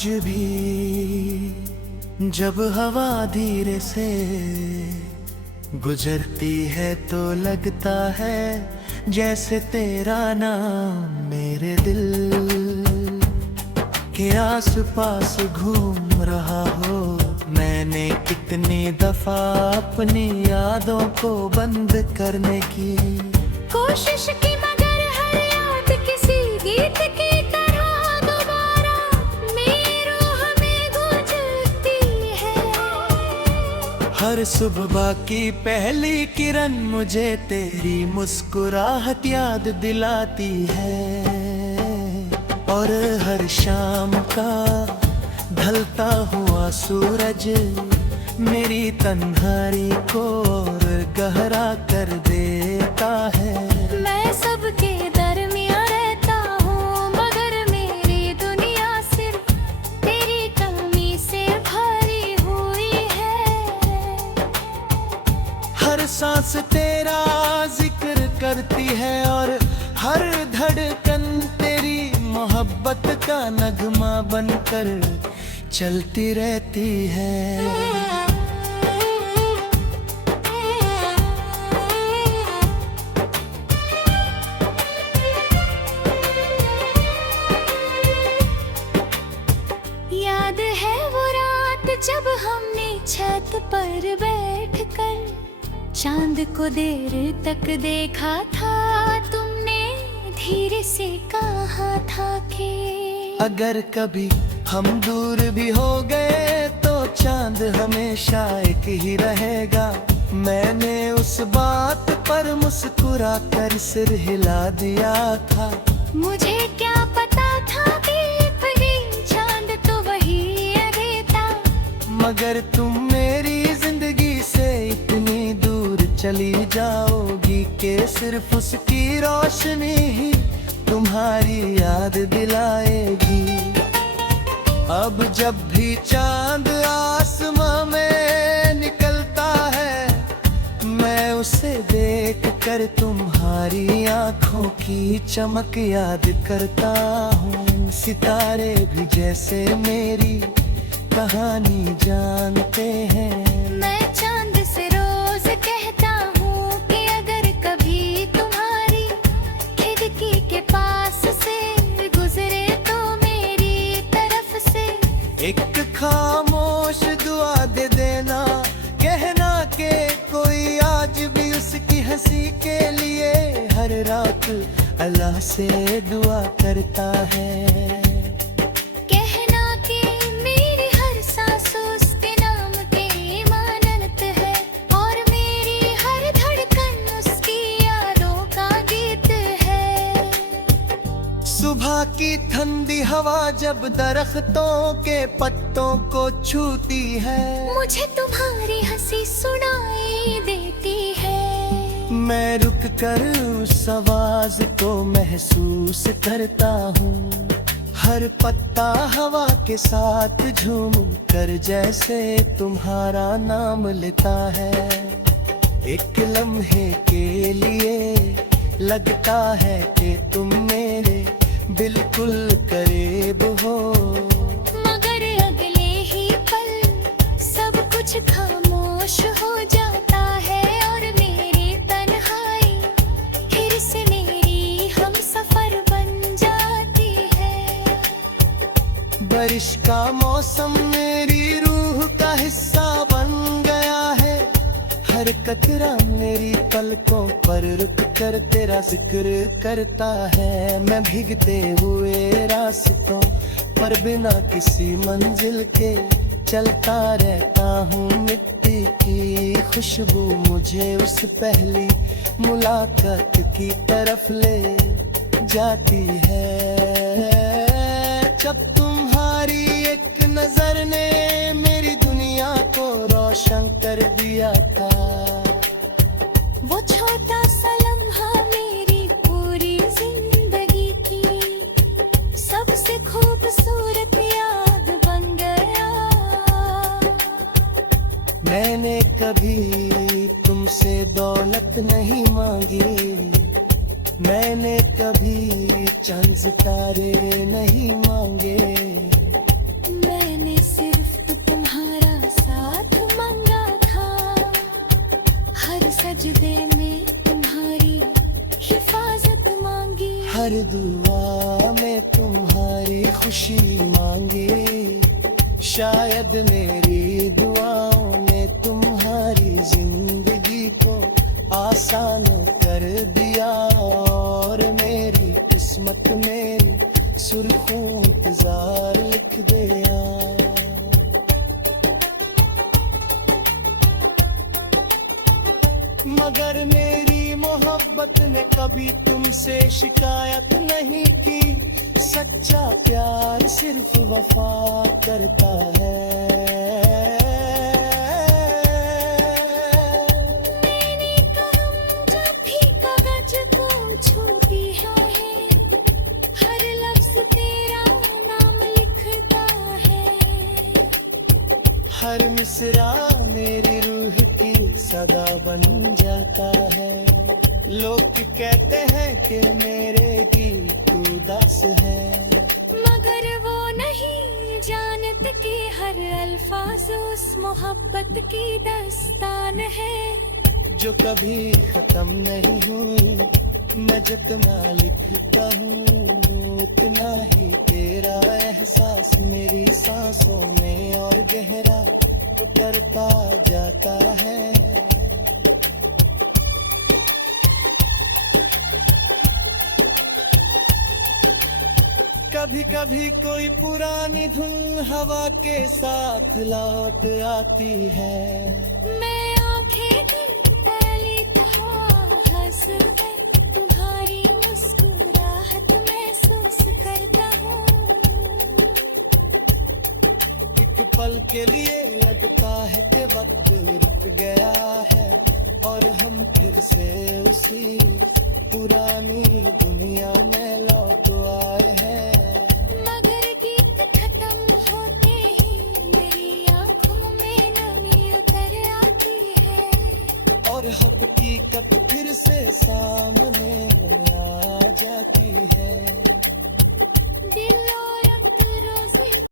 आज भी जब हवा धीरे से गुजरती है तो लगता है जैसे तेरा नाम मेरे दिल के आस पास घूम रहा हो। मैंने कितनी दफा अपनी यादों को बंद करने की कोशिश की, मगर हर याद किसी गीत की तरह दोबारा मेरी रूह में गूंजती है। हर सुबह की पहली किरण मुझे तेरी मुस्कुराहट याद दिलाती है, और हर शाम का ढलता हुआ सूरज मेरी तन्हाई को और गहरा कर देता है। मैं सबके दरमियां रहता हूँ, मगर मेरी दुनिया सिर्फ तेरी कमी से भरी हुई है। हर सांस तेरा जिक्र करती है और हर धड़कन तेरी मोहब्बत का नगमा बनकर चलती रहती है। याद है वो रात जब हमने छत पर बैठकर चांद को देर तक देखा था। तुमने धीरे से कहा था कि अगर कभी हम दूर भी हो गए तो चांद हमेशा एक ही रहेगा। मैंने उस बात पर मुस्कुरा कर सिर हिला दिया था। मुझे क्या पता था कि फिर चांद तो वही रहता, मगर तुम मेरी जिंदगी से इतनी दूर चली जाओगी कि सिर्फ उसकी रोशनी ही तुम्हारी याद दिलाएगी। अब जब भी चांद आसमां में निकलता है, मैं उसे देख कर तुम्हारी आंखों की चमक याद करता हूँ। सितारे भी जैसे मेरी कहानी जानते हैं। मैं चांद से रोज कहता हूँ कि अगर कभी तुम्हारी खिड़की के पास से गुजरे तो मेरी तरफ से एक खामोश दुआ दे देना, कहना कि कोई आज भी उसकी हंसी के लिए हर रात अल्लाह से दुआ करता है। कहना कि मेरी हर सांस उसके नाम की मानत है, और मेरी हर धड़कन उसकी यादों का गीत है। सुबह की ठंडी हवा जब दरख्तों के पत्तों को छूती है, मुझे तुम्हारी हंसी सुनाई देती है। मैं रुक कर उस आवाज को महसूस करता हूँ। हर पत्ता हवा के साथ झूम कर जैसे तुम्हारा नाम लेता है। एक लम्हे के लिए लगता है कि तुम मेरे बिल्कुल करीब हो, मगर अगले ही पल सब कुछ खामोश हो जाता है, और मेरी तन्हाई फिर से मेरी हमसफर बन जाती है। बारिश का मौसम मेरी रूह का हिस्सा बन गया है। हर कतरा मेरी पलकों पर रुक कर तेरा जिक्र करता है। मैं भीगते हुए रास्तों पर बिना किसी मंजिल के चलता रहता हूँ। मिट्टी की खुशबू मुझे उस पहली मुलाकात की तरफ ले जाती है, जब तुम्हारी एक नजर ने मेरी दुनिया को रोशन कर दिया था। वो छोटा सा लम्हा मेरी पूरी जिंदगी की सबसे खूबसूरत याद बन गया। मैंने कभी तुमसे दौलत नहीं मांगी, मैंने कभी चंद सितारे नहीं मांगे। शायद मेरी दुआओं ने तुम्हारी जिंदगी को आसान कर दिया और मेरी किस्मत मेरी सुर्खों इंतजार लिख दिया। मगर मेरी मोहब्बत ने कभी तुमसे शिकायत नहीं की। सच्चा प्यार सिर्फ वफा करता है। मैंने कलम जब भी कागज को छूती है, हर लफ्ज तेरा नाम लिखता है। हर मिसरा मेरी रूह की सदा बन जाता है। लोग कहते हैं कि मेरे गीत उदास है, मगर वो नहीं जानते कि हर अल्फाज उस मोहब्बत की दास्तान है जो कभी खत्म नहीं हुई। मैं जितना लिखता हूँ उतना ही तेरा एहसास मेरी सांसों में और गहरा उतरता जाता है। कभी कभी कोई पुरानी धुन हवा के साथ लौट आती है। मैं आंखें लेता हुआ हंस कर तुम्हारी मुस्कुराहट महसूस करता हूँ। एक पल के लिए लगता है कि वक्त रुक गया है और हम फिर से उसी पुरानी दुनिया में लौट आए हैं। मगर गीत खत्म होते ही मेरी आंखों में नमी उतर आती है और हकीकत फिर से सामने आ जाती है।